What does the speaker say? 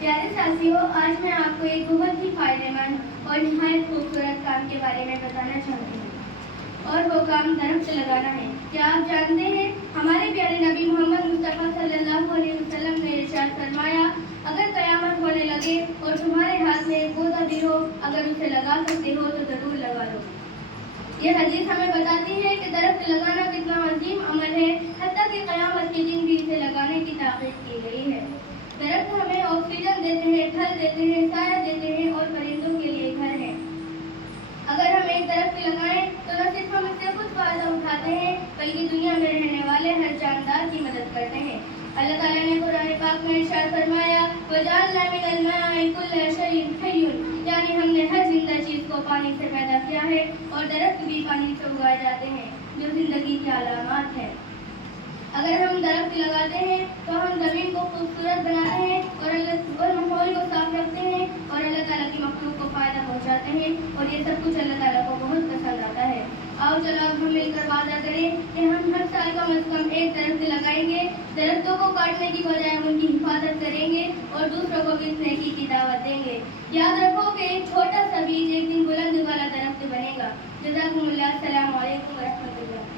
प्यारे साथियों, आज मैं आपको एक बहुत ही फायदेमंद और निहायत खूबसूरत काम के बारे में बताना चाहती हूँ और वो काम दरख्त लगाना है। क्या आप जानते हैं हमारे प्यारे नबी मोहम्मद मुस्तफ़ा सल्लल्लाहु अलैहि वसल्लम ने इरशाद फरमाया, अगर क़यामत होने लगे और तुम्हारे हाथ में एक पौधा भी हो, अगर उसे लगा सकते हो तो ज़रूर लगा लो। ये हदीस हमें बताती है कि दरख्त लगाना कितना अजीम अमल है, हत्ता कि क़यामत के दिन भी इसे लगाने की ताक़ीद की गई है। दरख्त हमें ऑक्सीजन देते हैं, फल देते हैं, साया देते हैं और परिंदों के लिए घर है। अगर हम एक दरख्त लगाएं तो न सिर्फ हम इससे कुछ फ़ायदा उठाते हैं बल्कि दुनिया में रहने वाले हर जानदार की मदद करते हैं। अल्लाह ताला ने कुरान पाक में इरशाद फरमाया, वजअलना मिनल माइ कुल्ल शैइन हय्युन, यानी हमने हर जिंदा चीज़ को पानी से पैदा किया है और दरख्त भी पानी से उगाए जाते हैं, जो जिंदगी की अलामत है। अगर हम दरख्त लगाते हैं तो हम ज़मीन को खूबसूरत बनाते हैं और माहौल को साफ रखते हैं और अल्लाह ताला की मखलूक को फ़ायदा पहुँचाते हैं, और ये सब कुछ अल्लाह ताला को बहुत पसंद आता है। आओ चलो अब हम मिलकर वादा करें कि हम हर साल कम से कम एक दरख्त लगाएंगे, दरख्तों को काटने की बजाय उनकी हिफाजत करेंगे और दूसरों को भी इस नेकी की दावत देंगे। याद रखो कि एक छोटा सा बीज एक दिन बुलंद वाला दरख्त बनेगा। जज़ाकुमुल्लाह, अस्सलामु अलैकुम व रहमतुल्लाह।